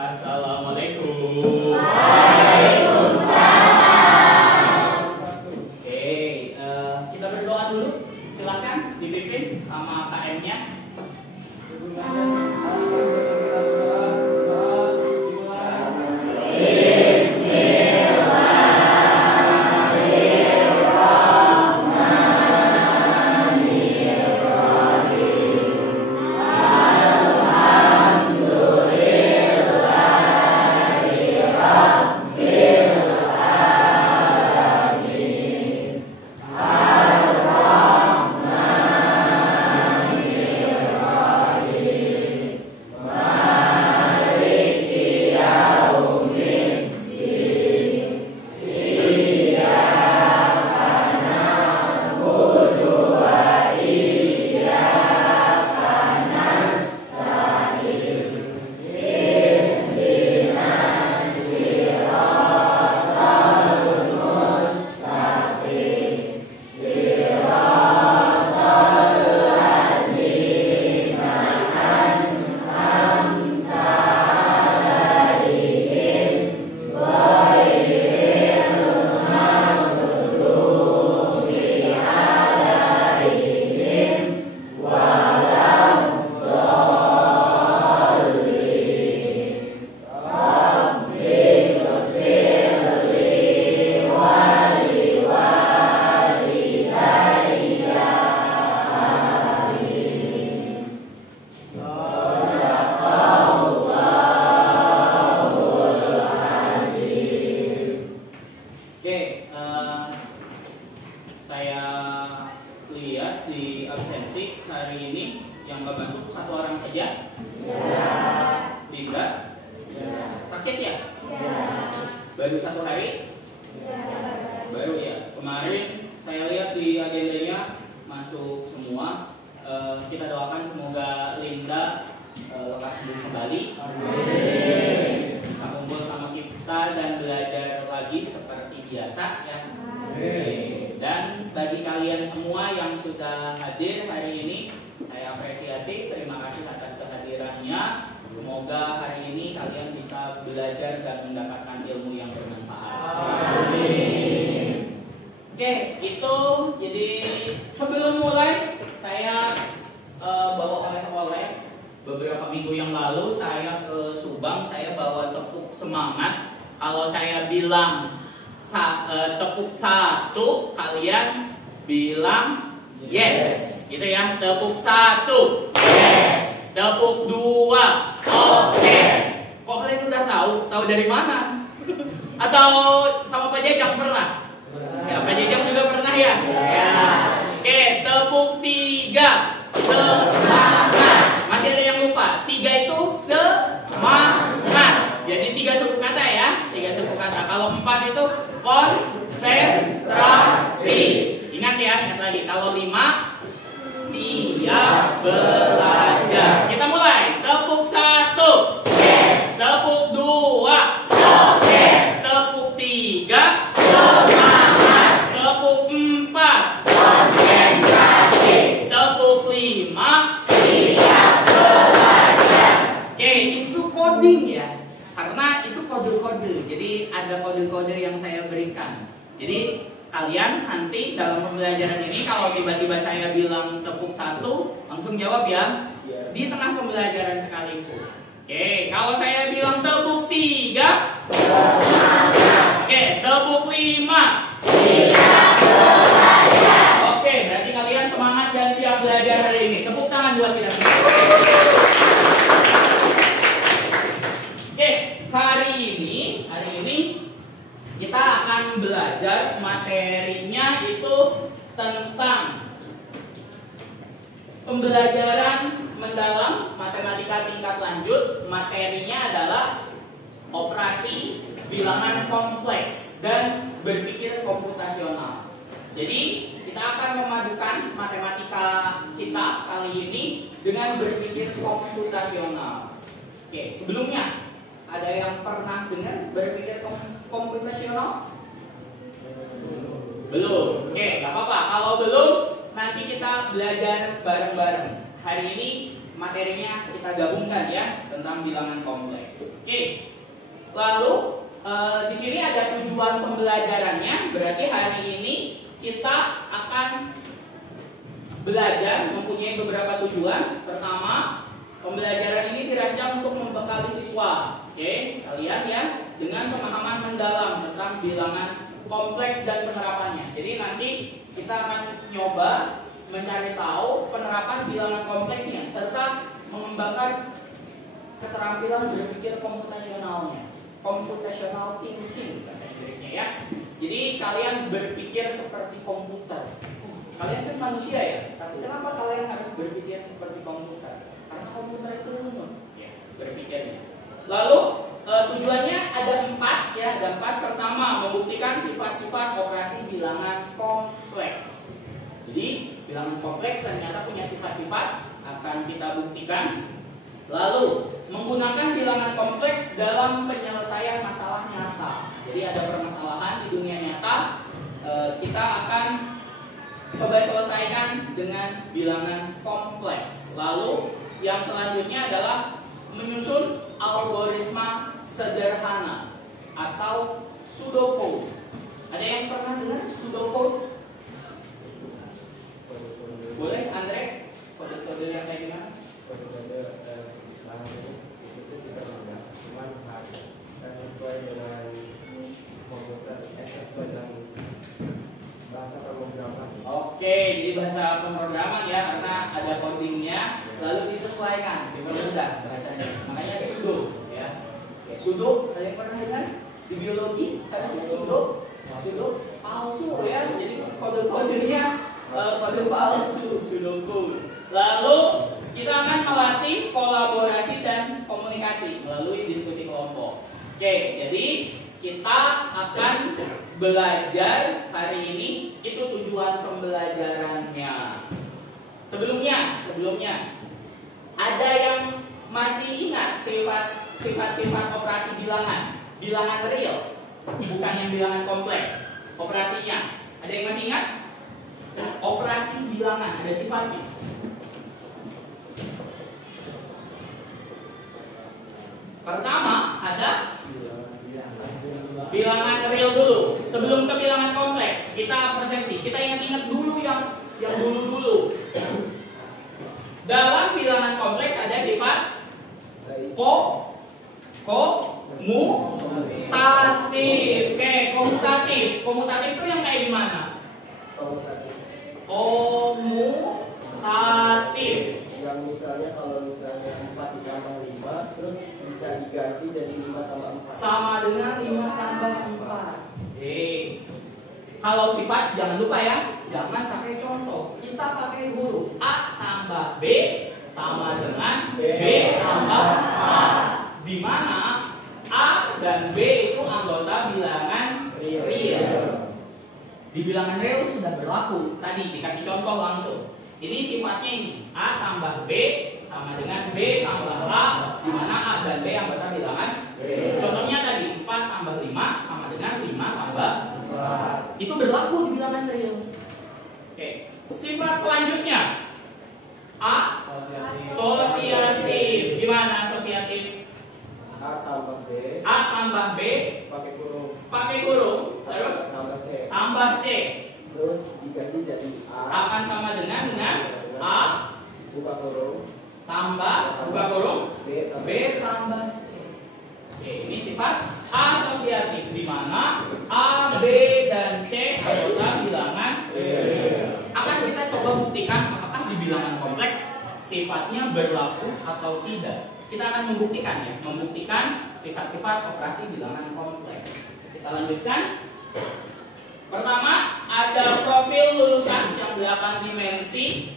Assalamualaikum. Oke, kita berdoa dulu. Silakan dipimpin sama KM-nya. Saya lihat di absensi hari ini yang nggak masuk satu orang saja. Libra. Sakit ya? Baru satu hari? Baru ya. Kemarin saya lihat di agendanya masuk semua. Kita doakan semoga Linda lekas sembuh kembali. Bisa kumpul sama kita dan belajar lagi seperti biasa ya. Dan bagi kalian semua yang sudah hadir hari ini, saya apresiasi, terima kasih atas kehadirannya. Semoga hari ini kalian bisa belajar dan mendapatkan ilmu yang bermanfaat. Amin. Oke, itu jadi sebelum mulai saya bawa oleh-oleh. Beberapa minggu yang lalu saya ke Subang, saya bawa tepuk semangat. Kalau saya bilang tepuk satu, kalian bilang yes, gitu ya. Tepuk satu, yes. Tepuk dua, oke. Kok kalian udah tahu dari mana? Atau sama Pak Jejang pernah? Ya, Pak Jejang juga pernah ya. Ya. Oke, tepuk tiga, semangat. Masih ada yang lupa? Tiga itu semangat. Jadi 3 suku kata ya, 3 suku kata. Kalau 4 itu konsentrasi. Ingat ya, ingat lagi. Kalau 5 siap belajar. Kita mulai. Tepuk 1, yes. Tepuk 2, oke. Tepuk 3, semangat. Tepuk 4, konsentrasi. Tepuk 5, siap belajar. Oke, itu coding ya. Karena itu kode-kode, jadi ada kode-kode yang saya berikan. Jadi kalian nanti dalam pembelajaran ini kalau tiba-tiba saya bilang tepuk 1, langsung jawab ya. Di tengah pembelajaran sekalipun. Oke, kalau saya bilang tepuk 3, oke, tepuk 5, siap belajar. Oke, berarti kalian semangat dan siap belajar hari ini. Tepuk tangan buat kita semua. Hari ini kita akan belajar materinya itu tentang pembelajaran mendalam matematika tingkat lanjut. Materinya adalah operasi bilangan kompleks dan berpikir komputasional. Jadi kita akan memadukan matematika kita kali ini dengan berpikir komputasional. Oke, sebelumnya ada yang pernah dengar berpikir komputasional? Belum? Oke, nggak apa-apa. Kalau belum, nanti kita belajar bareng-bareng. Hari ini materinya kita gabungkan ya tentang bilangan kompleks. Oke. Lalu di sini ada tujuan pembelajarannya. Berarti hari ini kita akan belajar mempunyai beberapa tujuan. Pertama, pembelajaran ini dirancang untuk membekali siswa. Oke, kalian ya dengan pemahaman mendalam tentang bilangan kompleks dan penerapannya. Jadi nanti kita akan nyoba mencari tahu penerapan bilangan kompleksnya serta mengembangkan keterampilan berpikir komputasionalnya, computational thinking bahasa Inggrisnya ya. Jadi kalian berpikir seperti komputer. Kalian kan manusia ya, tapi kenapa kalian harus berpikir seperti komputer? Karena komputer itu runut ya berpikirnya. Lalu tujuannya ada 4 ya, ada 4. Pertama, membuktikan sifat-sifat operasi bilangan kompleks. Jadi bilangan kompleks ternyata punya sifat-sifat, akan kita buktikan. Lalu menggunakan bilangan kompleks dalam penyelesaian masalah nyata. Jadi ada permasalahan di dunia nyata, kita akan coba selesaikan dengan bilangan kompleks. Lalu yang selanjutnya adalah menyusun algoritma sederhana atau pseudocode. Ada yang pernah dengar pseudocode? Boleh, Andre? Kode-kode yang kayak gimana? Kode-kode itu kita mudah, cuman harus sesuai dengan komputer, sesuai dengan bahasa pemrograman. Oke, jadi bahasa pemrograman ya, karena ada codingnya, lalu disesuaikan, dipermudah bahasanya. Makanya pseudo, ya. Oke, pseudo, ada yang pernah dengar di biologi? Harusnya pseudo palsu ya, jadi kode-kodenya kode palsu, pseudocode. Lalu kita akan melatih kolaborasi dan komunikasi melalui diskusi kelompok. Oke, jadi kita akan belajar hari ini, itu tujuan pembelajarannya. Sebelumnya ada yang masih ingat sifat-sifat operasi bilangan real, bukan yang bilangan kompleks. Operasinya, ada yang masih ingat? Operasi bilangan ada sifatnya. Pertama ada bilangan real dulu. Sebelum ke bilangan kompleks, kita persepsi. Kita ingat-ingat dulu yang dulu-dulu. Dalam bilangan kompleks ada sifat komutatif. Oke, komutatif. Komutatif itu yang kayak gimana? Komutatif. Yang misalnya kalau 4 ditambah 5 terus bisa diganti jadi 5 tambah 4 sama dengan 5 tambah 4. Kalau sifat jangan lupa ya, jangan pakai contoh. Kita pakai huruf A tambah B sama dengan B tambah A, di mana A dan B itu anggota bilangan real. Di bilangan real sudah berlaku. Tadi dikasih contoh langsung. Ini sifatnya ini, A tambah B sama dengan B tambah A, di mana A dan B anggota bilangan real. Contohnya tadi 4 tambah 5 sama dengan 5 tambah 4. Itu berlaku di bilangan real. Oke. Sifat selanjutnya A sosiatif. Gimana sosiatif? A tambah B pakai kurung terus tambah C terus diganti jadi A akan sama dengan A buka kurung tambah buka kurung B tambah C. Oke, ini sifat asosiatif, di mana A, B, dan C anggota bilangan real. Akan kita coba buktikan apakah di bilangan kompleks sifatnya berlaku atau tidak. Kita akan membuktikan sifat-sifat operasi bilangan kompleks. Kita lanjutkan. Pertama, ada profil lulusan yang 8 dimensi.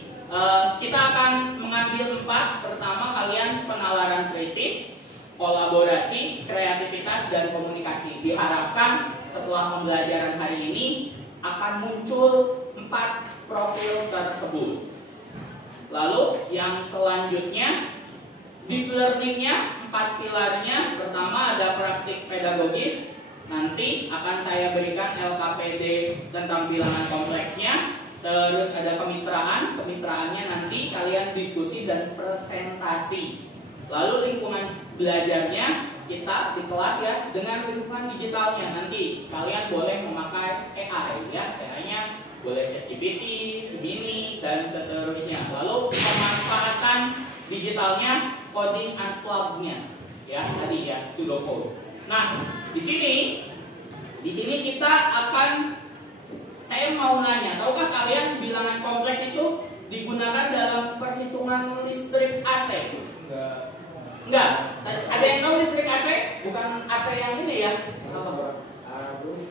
Kita akan mengambil 4. Pertama, kalian penalaran kritis, kolaborasi, kreativitas, dan komunikasi. Diharapkan setelah pembelajaran hari ini akan muncul 4 profil tersebut. Lalu yang selanjutnya, deep learningnya 4 pilarnya. Pertama ada praktik pedagogis. Nanti akan saya berikan LKPD tentang bilangan kompleksnya. Terus ada kemitraan, kemitraannya nanti kalian diskusi dan presentasi. Lalu lingkungan belajarnya kita di kelas ya, dengan lingkungan digitalnya nanti kalian boleh memakai AI ya, AI-nya boleh ChatGPT, Gemini dan seterusnya. Lalu pemanfaatan digitalnya, coding unplugged-nya ya tadi ya, pseudocode. Nah, di sini kita akan, saya mau nanya, tahukah kalian bilangan kompleks itu digunakan dalam perhitungan listrik AC? Enggak. Ada yang tahu listrik AC? Bukan AC yang ini ya.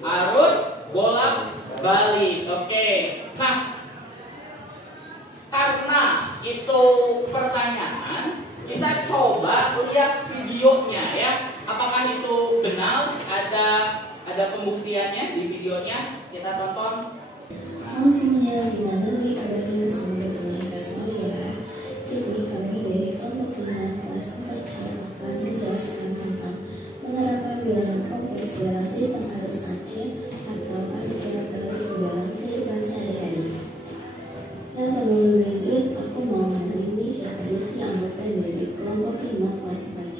Arus bolak balik. Oke. Nah, karena itu pertanyaan, kita coba lihat videonya ya. Apakah itu benar? Ada pembuktiannya di videonya. Kita tonton. Halo semuanya, gimana nih kabarnya? Semoga semuanya sehat selalu ya. Jadi kami dari kelompok 5 kelas 4C akan menjelaskan tentang penerapan bilangan kompleks dalam sistem arus AC atau arus bolak balik di dalam kehidupan sehari-hari. Nah, sebelum lanjut, aku mau mengenali siapa sih anggota dari kelompok 5 kelas 4C.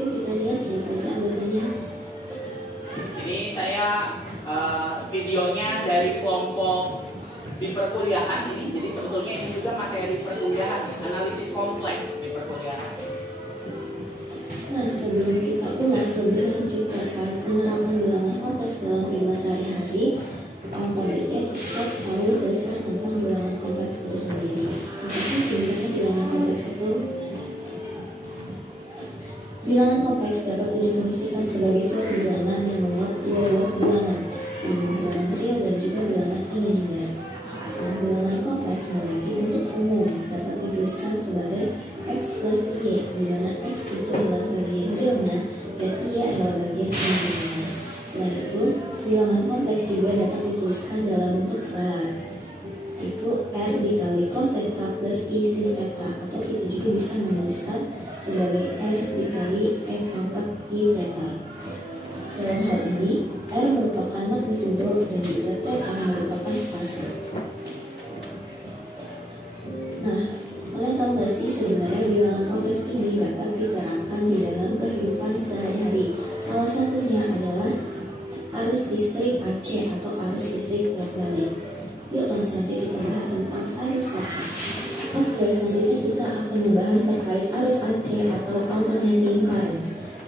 Yuk kita lihat siapa aja anggotanya. Ini saya videonya dari kelompok di perkuliahan ini, jadi sebetulnya ini juga materi perkuliahan, analisis kompleks di perkuliahan. Nah, sebelum kita ulas lebih lanjut terkait penerapan bilangan kompleks dalam kehidupan sehari-hari, topiknya kita tahu dasar tentang bilangan kompleks itu sendiri. Apa sih sebenarnya bilangan kompleks itu? Bilangan kompleks dapat didefinisikan sebagai suatu bilangan yang memuat dua buah bilangan, yaitu bilangan real dan juga bilangan imajiner. Nah, bilangan kompleks memiliki bentuk umum, dapat dituliskan sebagai X plus Y, di mana X itu adalah bagian realnya dan Y adalah bagian imajinernya. Selain itu, bilangan kompleks juga dapat dituliskan dalam bentuk polar, itu R dikali cos theta plus I sin theta, atau kita juga bisa menuliskan sebagai R dikali M pangkat I theta. Dalam hal ini, R merupakan magnitudo dan juga theta merupakan fase. Nah, kalian tahu gak sih sebenarnya bilangan kompleks ini dapat diterapkan di dalam kehidupan sehari-hari? Salah satunya adalah arus listrik AC atau arus listrik bolak balik. Yuk langsung saja kita bahas tentang arus AC. Oke, selanjutnya kita akan membahas terkait arus AC atau alternating current.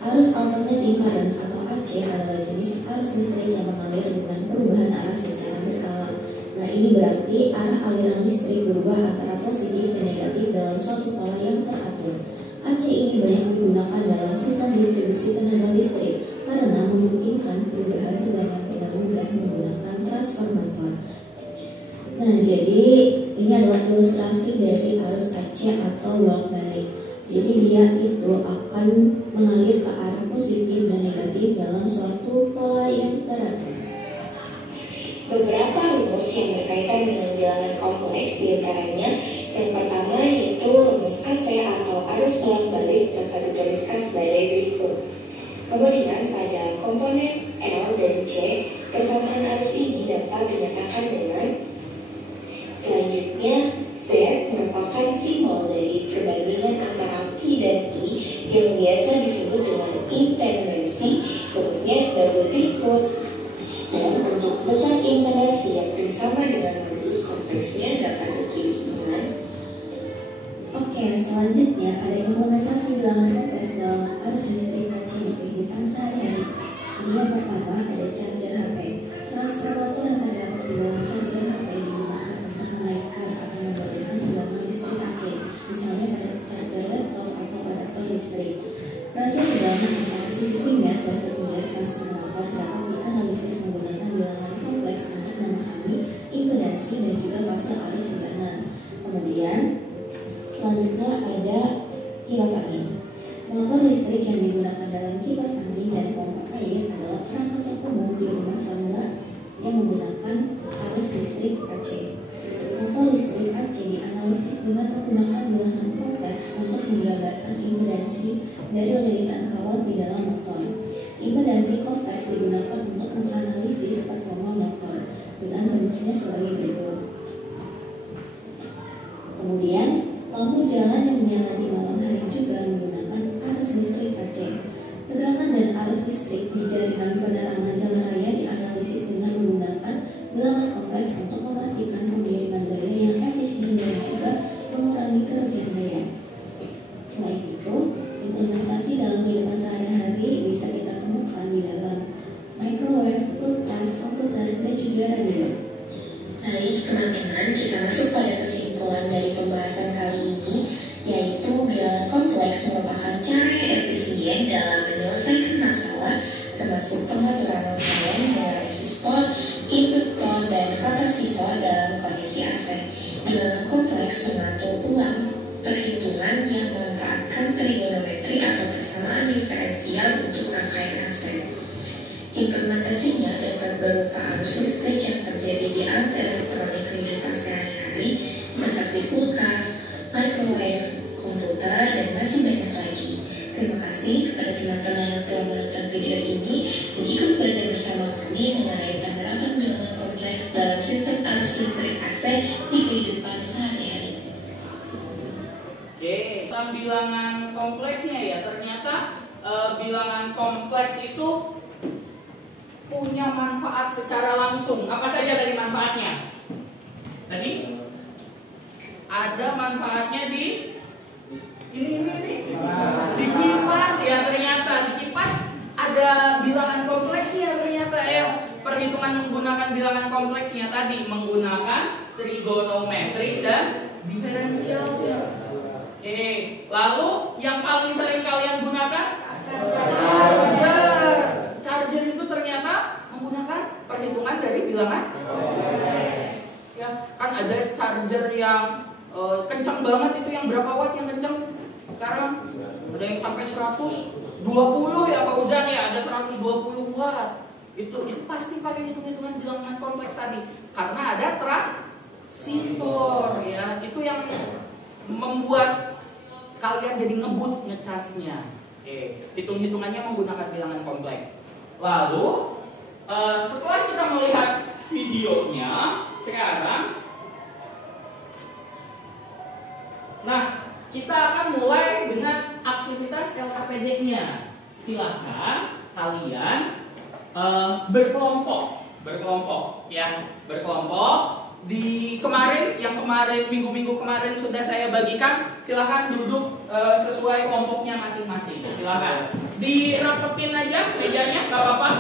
Arus alternating current atau AC adalah jenis arus listrik yang mengalir dengan perubahan arah secara berkala. Nah, ini berarti arah aliran listrik berubah antara positif dan negatif dalam suatu pola yang teratur. AC ini banyak digunakan dalam sistem distribusi tenaga listrik karena memungkinkan perubahan tegangan dengan mudah menggunakan transformator. Nah, jadi ini adalah ilustrasi dari arus AC atau bolak balik. Jadi dia itu akan mengalir ke arah positif dan negatif dalam suatu pola yang teratur. Beberapa rumus yang berkaitan dengan bilangan kompleks diantaranya yang pertama yaitu rumus AC atau arus bolak balik dapat dituliskan sebagai berikut. Kemudian pada komponen L dan C, persamaan arus ini dapat dinyatakan dengan selanjutnya Z merupakan simbol dari perbandingan antara P dan I yang biasa disebut dengan impedansi. Rumusnya sebagai berikut. Dan untuk besar impedansi yang bersama dengan rumus kompleksnya dapat ditulis dengan. Oke, selanjutnya ada implementasi bilangan kompleks dalam arus listrik AC di kehidupan sehari-hari. Jadi yang pertama ada charger HP. Transformator yang terdapat di dalam charger HP digunakan untuk menaikkan atau menurunkan bilangan listrik AC, misalnya pada charger laptop atau adaptor listrik. Frasa bilangan antara sisi primer dan sekunder transformator dapat dianalisis menggunakan bilangan kompleks untuk memahami impedansi dan juga fase arus tekanan. Kemudian selanjutnya ada kipas angin. Motor listrik yang digunakan dalam kipas angin dan pompa air adalah perangkat yang umum di rumah tangga yang menggunakan arus listrik AC. Motor listrik AC dianalisis dengan menggunakan bilangan kompleks untuk menggambarkan impedansi dari lirikan kawat di dalam motor. Impedansi kompleks digunakan untuk menganalisis performa motor dengan rumusnya sebagai berikut. Kemudian, lampu jalan yang menyala di malam hari juga menggunakan arus listrik AC. Tegangan dan arus listrik di jaringan penerangan jalan raya dianalisis dengan menggunakan bilangan kompleks untuk memastikan pemilihan daya yang efisien dan juga mengurangi kerugian daya. Selain itu, implementasi dalam kehidupan sehari-hari bisa kita temukan di dalam microwave, kulkas, komputer, dan juga radio. Baik teman-teman, kita masuk pada kesimpulan dari pembahasan kali ini, yaitu bilangan kompleks merupakan cara yang efisien dalam menyelesaikan masalah, termasuk pengaturan rangkaian dengan resistor, induktor, dan kapasitor dalam kondisi AC. Bilangan kompleks mengatur ulang perhitungan yang memanfaatkan trigonometri atau persamaan diferensial untuk rangkaian AC. Implementasinya dapat berupa arus listrik yang terjadi di alat elektronik kehidupan sehari-hari seperti kulkas, microwave, komputer, dan masih banyak lagi. Terima kasih kepada teman-teman yang telah menonton video ini dan ikut belajar bersama kami mengenai penerapan bilangan kompleks dalam sistem arus listrik AC di kehidupan sehari-hari. Oke, tentang bilangan kompleksnya ya, ternyata bilangan kompleks itu punya manfaat secara langsung. Apa saja dari manfaatnya? Tadi ada manfaatnya di ini di kipas ya, ternyata di kipas ada bilangan kompleksnya ternyata ya. Perhitungan menggunakan bilangan kompleksnya tadi menggunakan trigonometri dan diferensial. Oke, lalu yang paling sering kalian gunakan charger. Charger itu ternyata menggunakan perhitungan dari bilangan ya, kan ada charger yang kencang banget, itu yang berapa watt yang kencang sekarang, ada yang sampai 120 ya Fauzan ya, ada 120 watt. Itu pasti pakai hitung-hitungan bilangan kompleks tadi karena ada transistor ya, itu yang membuat kalian jadi ngebut ngecasnya. Hitung-hitungannya menggunakan bilangan kompleks. Lalu setelah kita melihat videonya sekarang, nah kita akan mulai dengan aktivitas LKPD-nya. Silahkan kalian berkelompok ya, berkelompok. Di minggu-minggu kemarin sudah saya bagikan. Silahkan duduk sesuai kelompoknya masing-masing. Silahkan dirapetin aja mejanya, nggak apa-apa.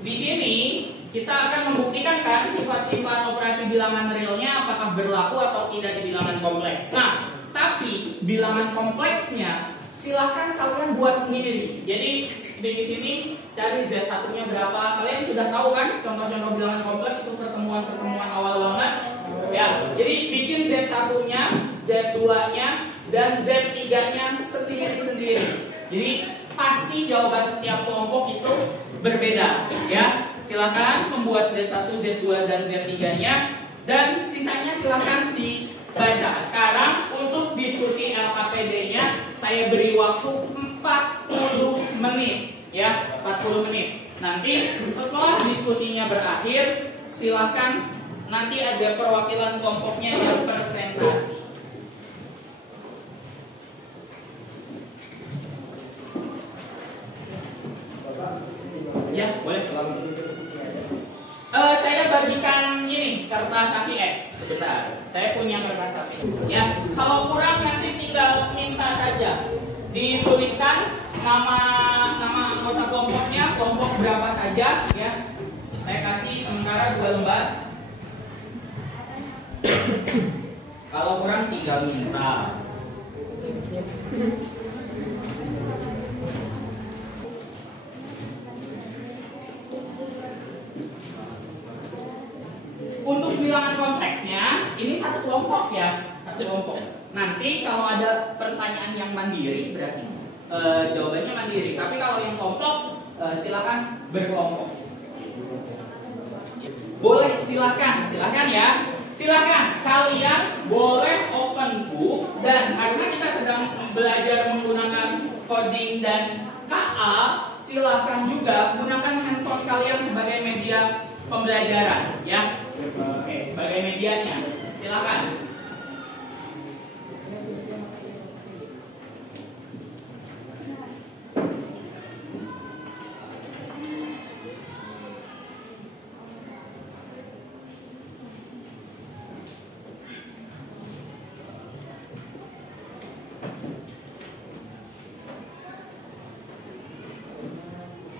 Di sini kita akan membuktikan kan sifat-sifat operasi bilangan realnya apakah berlaku atau tidak di bilangan kompleks. Nah, tapi bilangan kompleksnya silahkan kalian buat sendiri. Jadi di sini cari Z1-nya berapa. Kalian sudah tahu kan contoh-contoh bilangan kompleks itu pertemuan-pertemuan awal banget. Ya, jadi bikin Z1-nya, Z2-nya, dan Z3-nya sendiri-sendiri. Jadi pasti jawaban setiap kelompok itu berbeda ya. Silakan membuat Z1, Z2 dan Z3-nya dan sisanya silakan dibaca. Sekarang untuk diskusi LKPD-nya saya beri waktu 40 menit ya, 40 menit. Nanti setelah diskusinya berakhir silakan nanti ada perwakilan kelompoknya yang presentasi. sebentar. Saya punya kertas tapi. Ya, kalau kurang nanti tinggal minta saja. Dituliskan nama anggota kelompoknya, kelompok berapa saja ya. Saya kasih sementara 2 lembar. Kalau kurang tinggal minta. Untuk bilangan kompleksnya, ini satu kelompok ya, satu kelompok. Nanti kalau ada pertanyaan yang mandiri berarti jawabannya mandiri. Tapi kalau yang kelompok silakan berkelompok. Boleh silakan ya. Silakan kalian boleh open book dan karena kita sedang belajar menggunakan coding dan KA, silakan juga gunakan handphone kalian sebagai media pembelajaran ya. Oke, sebagai medianya. Silakan.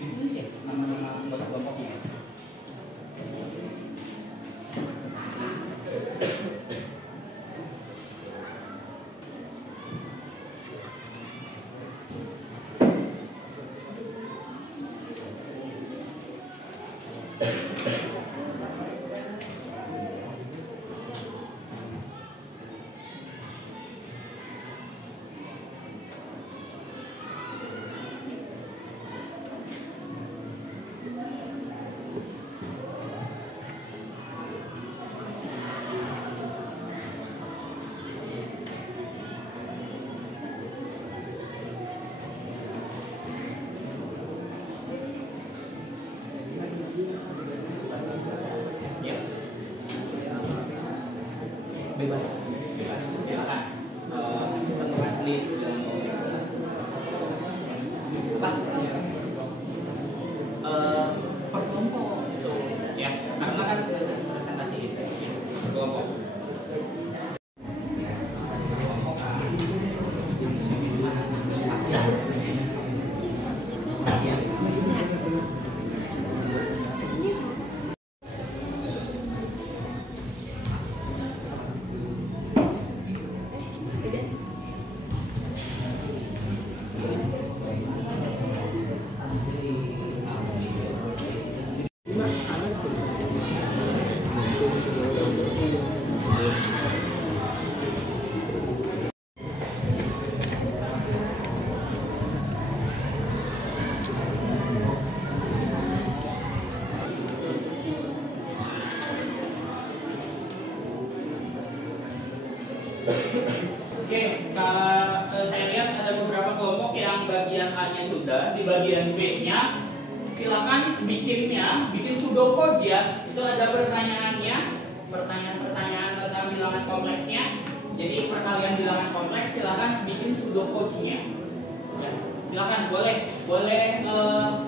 Itu sih nama-nama anggota kelompoknya. Bebas, silakan tentukan sendiri. Pak, per kelompok itu ya, karena kan presentasi itu kelompok. Oke, saya lihat ada beberapa kelompok yang bagian A-nya sudah, di bagian B-nya silakan bikin pseudocode ya. Itu ada pertanyaannya, pertanyaan tentang bilangan kompleksnya. Jadi perkalian bilangan kompleks silakan bikin pseudocode-nya. Ya, silakan boleh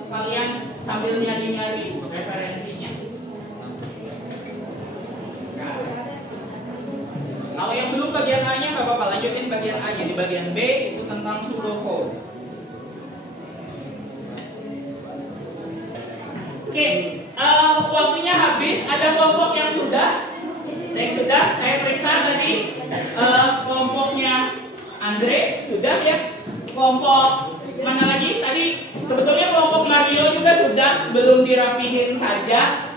kalian sambil nyari-nyari referensinya. Kalau yang belum bagian A-nya nggak apa-apa, lanjutin bagian A-nya. Di bagian B itu tentang pseudocode. Oke, waktunya habis. Ada kelompok yang sudah? Saya periksa tadi kelompoknya Andre sudah ya. Kelompok mana lagi? Tadi sebetulnya kelompok Mario juga sudah, belum dirapihin saja.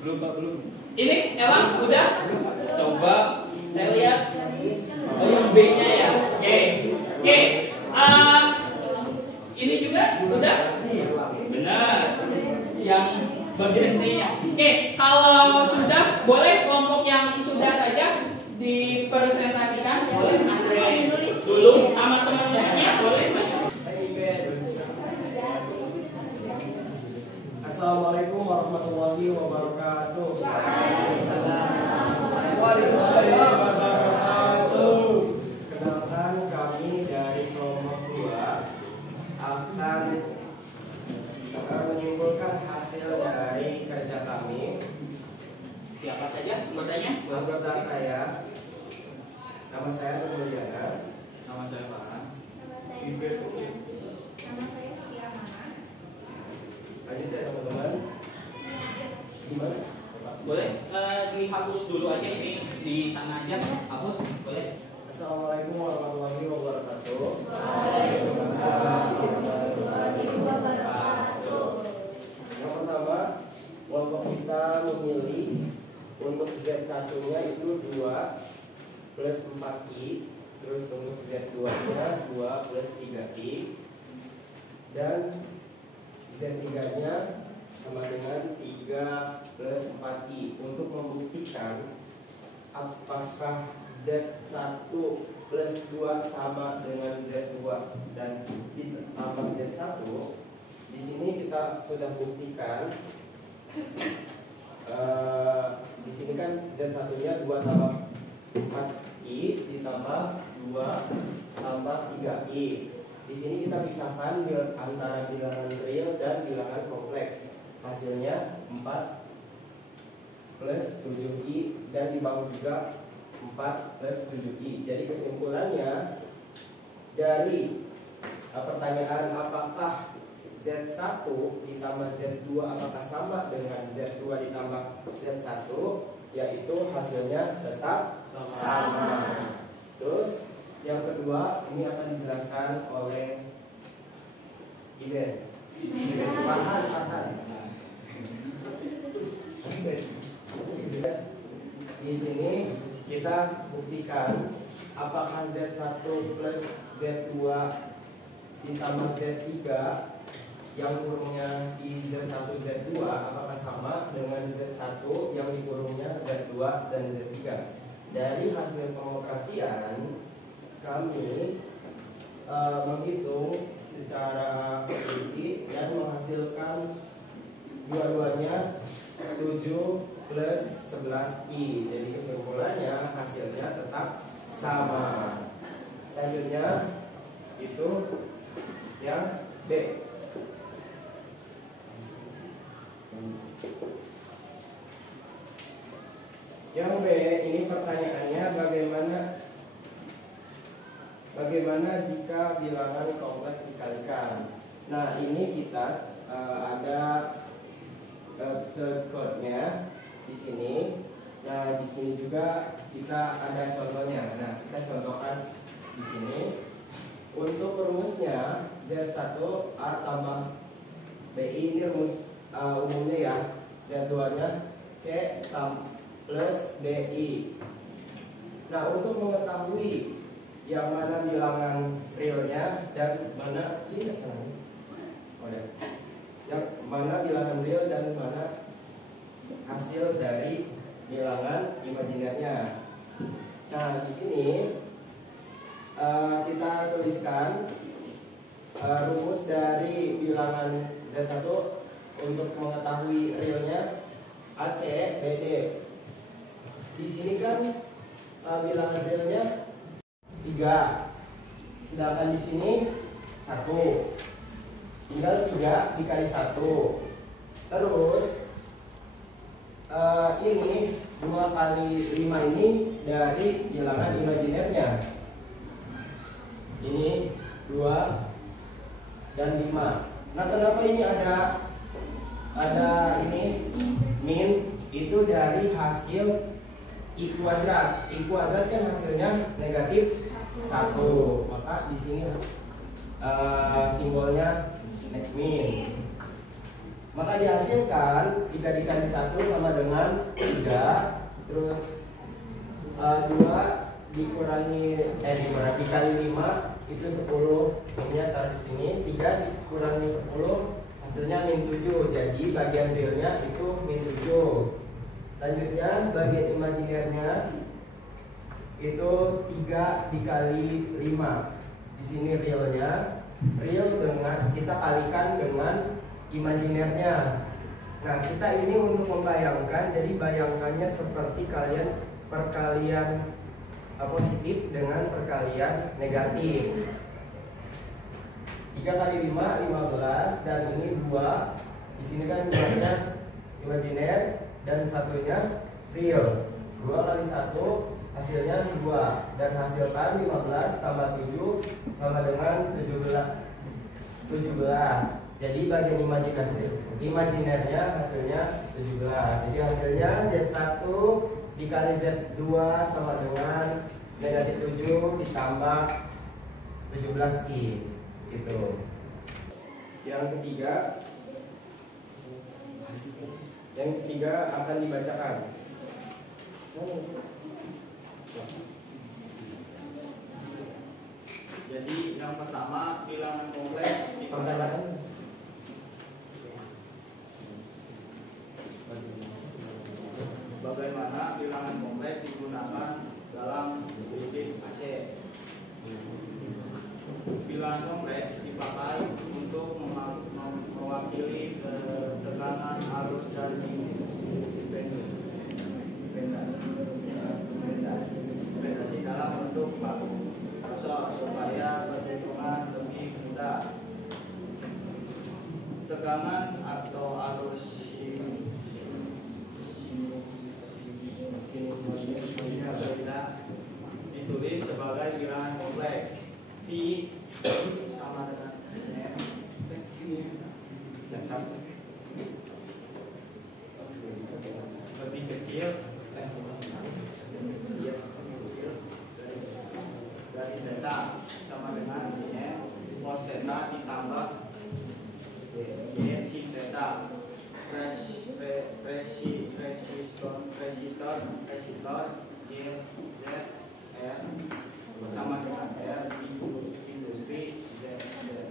Belum. Ini Ella udah? Coba saya lihat. Oh, yang B-nya ya. Oke. Ini juga udah? Benar. Yang bagian C-nya. Oke, kalau sudah boleh kelompok yang sudah saja dipresentasikan. Boleh Andre dulu sama teman-temannya boleh. Assalamualaikum warahmatullahi wabarakatuh. Waalaikumsalam wabarakatuh. Kenalkan, kami dari kelompok 2 akan menyimpulkan hasil dari kerja kami. Siapa saja anggotanya? Anggota saya, nama saya Mulyana. Nama saya Farhan. Nama saya Yanti. Nama saya Setia Mana. Lanjut ya teman-teman. Gimana? Boleh dihapus dulu aja ini di sana aja. Hapus, boleh? Assalamualaikum warahmatullahi wabarakatuh. Yang pertama, kelompok kita memilih untuk Z1-nya itu 2 plus 4I, terus untuk Z2-nya 2 plus 3I, dan Z3-nya sama dengan 3 plus 4I. Untuk membuktikan apakah Z1 plus 2 sama dengan Z2 dan ditambah Z1, di sini kita sudah buktikan. Di sini kan Z1-nya 2 tambah 4I ditambah 2 tambah 3I. Di sini kita pisahkan antara bilangan real dan bilangan kompleks. Hasilnya 4 plus 7I dan dibagi juga 4 plus 7I. Jadi kesimpulannya dari pertanyaan apakah Z1 ditambah Z2 apakah sama dengan Z2 ditambah Z1, yaitu hasilnya tetap sama. Terus yang kedua ini akan dijelaskan oleh Iben. Farhan. Di sini kita buktikan apakah Z1 plus Z2 ditambah Z3 yang kurungnya di Z1 Z2 apakah sama dengan Z1 yang dikurungnya Z2 dan Z3. Dari hasil pengoperasian kami menghitung secara teliti dan menghasilkan dua-duanya 7 plus 11I. Jadi kesimpulannya hasilnya tetap sama. Selanjutnya itu yang B. Yang B ini pertanyaannya bagaimana jika bilangan kompleks dikalikan. Nah ini kita ada code-nya di sini. Nah di sini juga kita ada contohnya. Nah kita contohkan di sini. Untuk rumusnya Z1 A tambah BI ini rumus umumnya ya. Z2-nya C plus DI. Nah untuk mengetahui yang mana bilangan realnya dan mana yang mana bilangan real dan mana hasil dari bilangan imajinernya. Nah di sini kita tuliskan rumus dari bilangan Z1 untuk mengetahui realnya AC BD. Di sini kan bilangan realnya 3, sedangkan di sini 1. Tinggal 3 dikali 1. Terus ini 2 kali 5 ini dari bilangan imajinernya. Ini 2 dan 5. Nah kenapa ini ada ini min itu dari hasil I kuadrat. I kuadrat kan hasilnya negatif 1. Maka di sini simbolnya min. Maka dihasilkan 3 dikali 1 sama dengan 3. Terus 2 dikurangi dikali 5 itu 10. Minnya taruh di sini. 3 dikurangi 10 hasilnya min 7. Jadi bagian realnya itu min 7. Selanjutnya bagian imajinernya itu 3 dikali 5. Di sini realnya, real dengan kita kalikan dengan imajinernya. Nah kita ini untuk membayangkan, jadi bayangkannya seperti perkalian positif dengan perkalian negatif. 3 kali 5 15 dan ini 2. Di sini kan 2-nya imajiner dan satunya real. 2 kali 1 hasilnya 2, dan hasilkan 15 tambah 7 sama dengan 17. Jadi bagian imajinernya hasilnya 17. Jadi hasilnya Z1 dikali Z2 sama dengan negatif 7 ditambah 17I gitu. Yang ketiga akan dibacakan. Jadi yang pertama bilangan kompleks bagaimana bilangan kompleks digunakan dalam prinsip Aceh. Bilangan kompleks dipakai untuk mewakili tegangan arus dan dispensasi dalam bentuk kursor supaya perhitungan lebih mudah. Tegangan atau arus sinusoida ditulis sebagai bilangan kompleks. V sama dengan M lebih kecil dari delta sama dengan M cos theta ditambah Y sin theta. Resistor J Z R sama dengan R industri Z sama dengan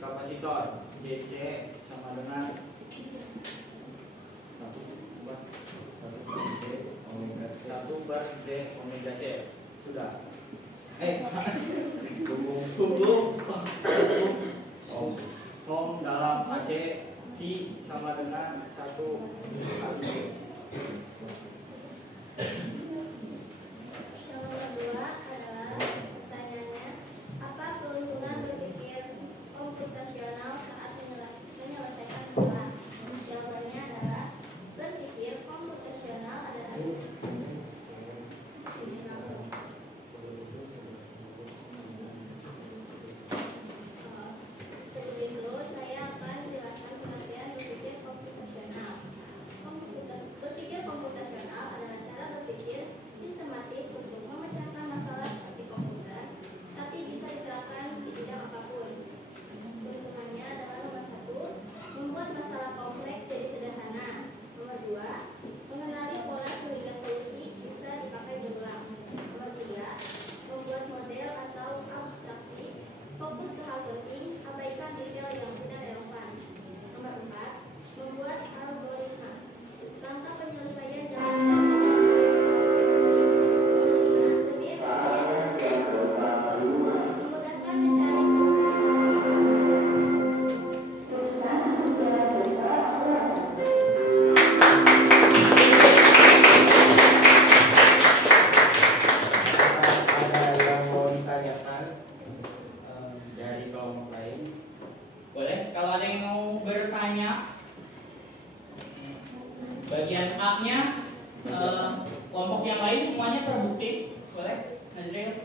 kapasitor DC sama dengan 1 per D omega C. Sudah. Tunggu. Ohm dalam AC V sama dengan 1 kali. Yang kedua adalah pertanyaannya, apa keuntungan berpikir komputasional saat menyelesaikan masalah? Jawabannya adalah berpikir komputasional adalah bagian A-nya kelompok yang lain semuanya terbukti. Boleh, Nazril?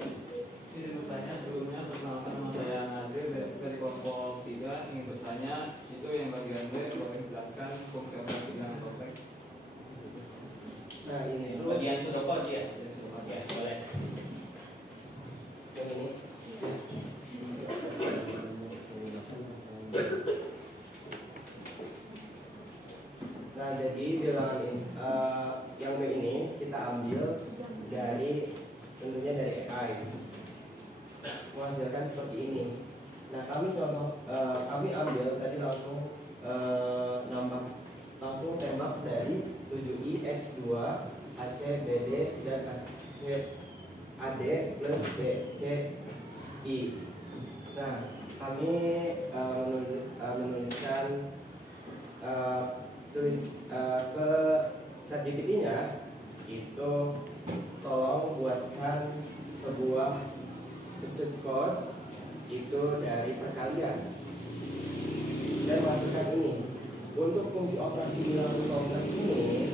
Ini bertanya sebelumnya perkenalkan nama saya Nazril dari kelompok 3. Ingin bertanya itu yang bagian B, boleh menjelaskan fungsional bilangan kompleks. Nah ini Bagian pseudocode ya. Ya, boleh. yang ini. Nah jadi bilangan ini, yang B ini kita ambil dari tentunya dari AI, menghasilkan seperti ini. Nah kami kami ambil tadi langsung langsung tembak dari 7I X2 AC BD dan AD plus BC I. Nah kami menuliskan ke ChatGPT-nya itu tolong buatkan sebuah pseudocode itu dari perkalian. Dan masukkan ini. Untuk fungsi operasi bilangan kompleks ini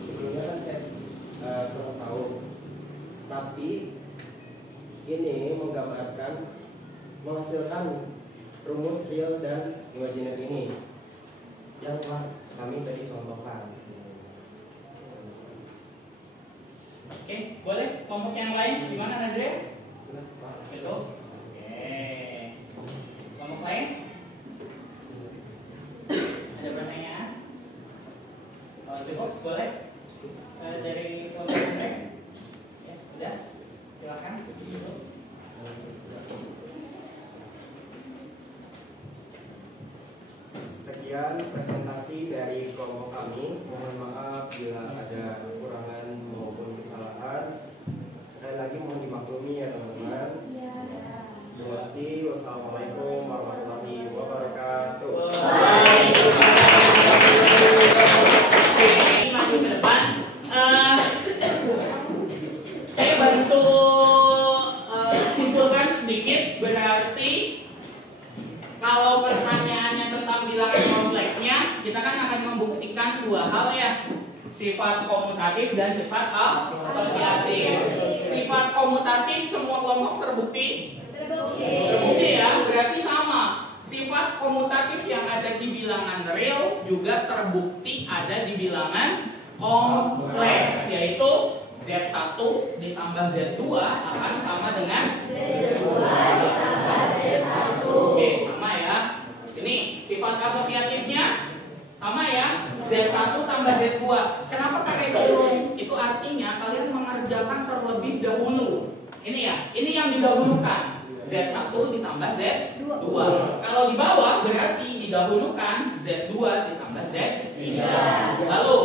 sebelumnya kan saya kurang tahu, tapi ini menggambarkan menghasilkan rumus real dan imajiner ini yang telah kami tadi contohkan. Oke, boleh kelompok yang lain gimana Nazria? Itu. Oke. Kelompok lain? Ada pertanyaan? Oh, cukup, boleh? Dari kelompok yang lain? Ya, udah. Silakan. Sekian presentasi dari kelompok kami. Mohon maaf bila ada kekurangan maupun kesalahan. Sekali lagi mohon dimaklumi ya teman-teman. Terima kasih. Wassalamualaikum warahmatullahi wabarakatuh. Ini maju ke depan. Saya bantu simpulkan sedikit. Berarti kalau pertanyaannya tentang bilangan kompleksnya, kita kan akan membuktikan dua hal ya, sifat komutatif dan sifat asosiatif. Sifat komutatif semua kelompok terbukti ya, berarti sama. Sifat komutatif yang ada di bilangan real juga terbukti ada di bilangan kompleks, yaitu Z1 ditambah Z2 akan sama dengan Z2 ditambah Z1. Oke, sama ya. Ini sifat asosiatifnya sama ya, Z1 tambah Z2. Kenapa pakai kurung? Itu artinya kalian mengerjakan terlebih dahulu. Ini ya, ini yang didahulukan. Z1 ditambah Z2. Kalau di bawah berarti didahulukan Z2 ditambah Z3. Lalu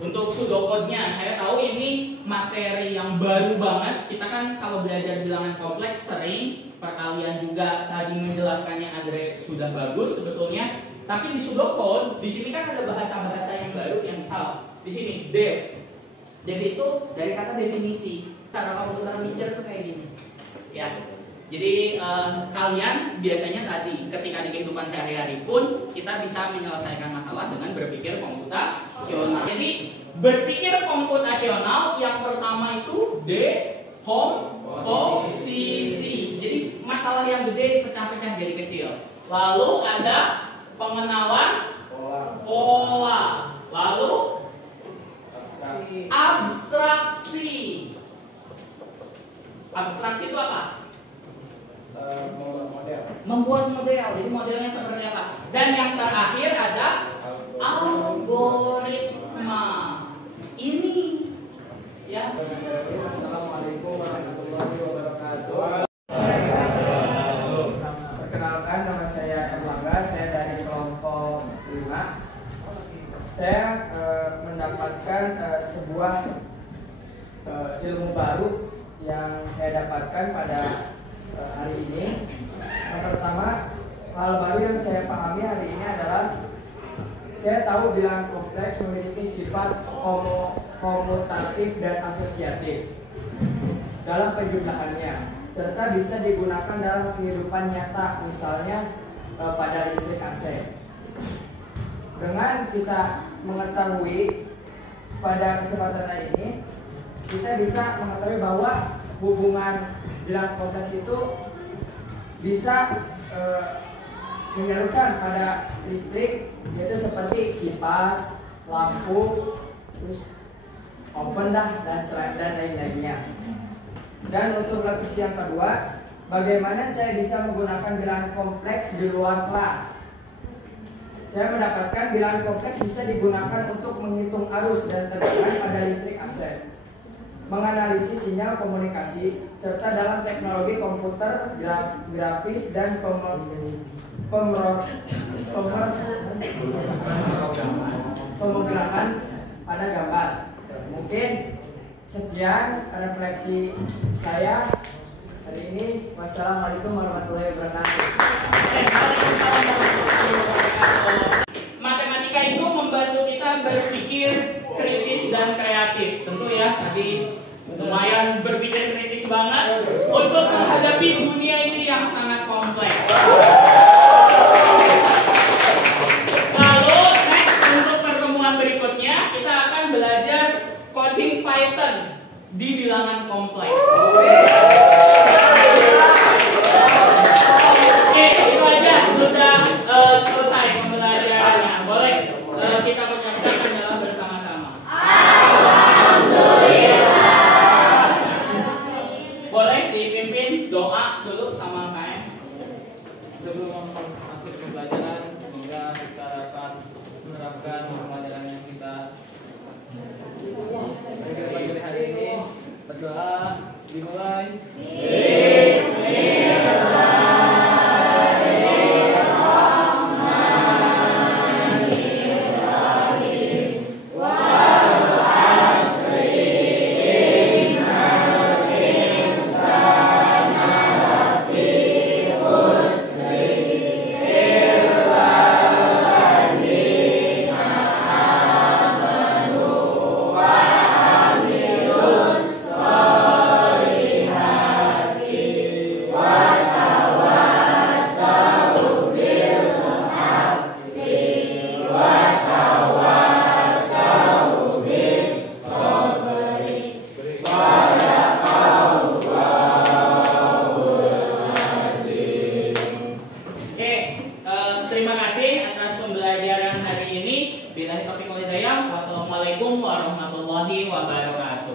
untuk pseudocode-nya, saya tahu ini materi yang baru banget. Kita kan kalau belajar bilangan kompleks sering, perkalian juga tadi menjelaskannya Andre sudah bagus sebetulnya. Tapi di pseudocode, di sini kan ada bahasa-bahasa yang baru yang salah. Di sini dev. Dev itu dari kata definisi. Cara komputer mikir tuh kayak gini. Ya. Jadi kalian biasanya tadi ketika di kehidupan sehari-hari pun kita bisa menyelesaikan masalah dengan berpikir komputasional. Jadi berpikir komputasional yang pertama itu dekomposisi. Jadi masalah yang gede dipecah-pecah jadi kecil. Lalu ada pengenalan pola. Lalu abstraksi. Abstraksi itu apa? Membuat model. Jadi modelnya seperti apa? Dan yang terakhir ada algoritma. Ini ya. Assalamualaikum warahmatullahi wabarakatuh. Perkenalkan, nama saya Erlangga. Saya dari kelompok 5. Saya mendapatkan sebuah ilmu baru yang saya dapatkan pada hari ini. Yang pertama, hal baru yang saya pahami hari ini adalah saya tahu bilangan kompleks memiliki sifat komutatif dan asosiatif dalam penjumlahannya, serta bisa digunakan dalam kehidupan nyata, misalnya pada listrik AC. Dengan kita mengetahui pada kesempatan ini, kita bisa mengetahui bahwa hubungan bilangan kompleks itu bisa menyalurkan pada listrik, yaitu seperti kipas, lampu, terus oven dan lain-lainnya. Dan untuk revisi yang kedua, bagaimana saya bisa menggunakan bilangan kompleks di luar kelas? Saya mendapatkan bilangan kompleks bisa digunakan untuk menghitung arus dan tekanan pada listrik AC, menganalisis sinyal komunikasi, serta dalam teknologi komputer, grafis, dan pemrograman pada gambar. Mungkin sekian refleksi saya hari ini. Wassalamualaikum warahmatullahi wabarakatuh. Matematika itu membantu kita berpikir kritis dan kreatif. Tentu ya, tadi lumayan berpikir kritis banget untuk menghadapi dunia ini yang sangat warahmatullahi wabarakatuh.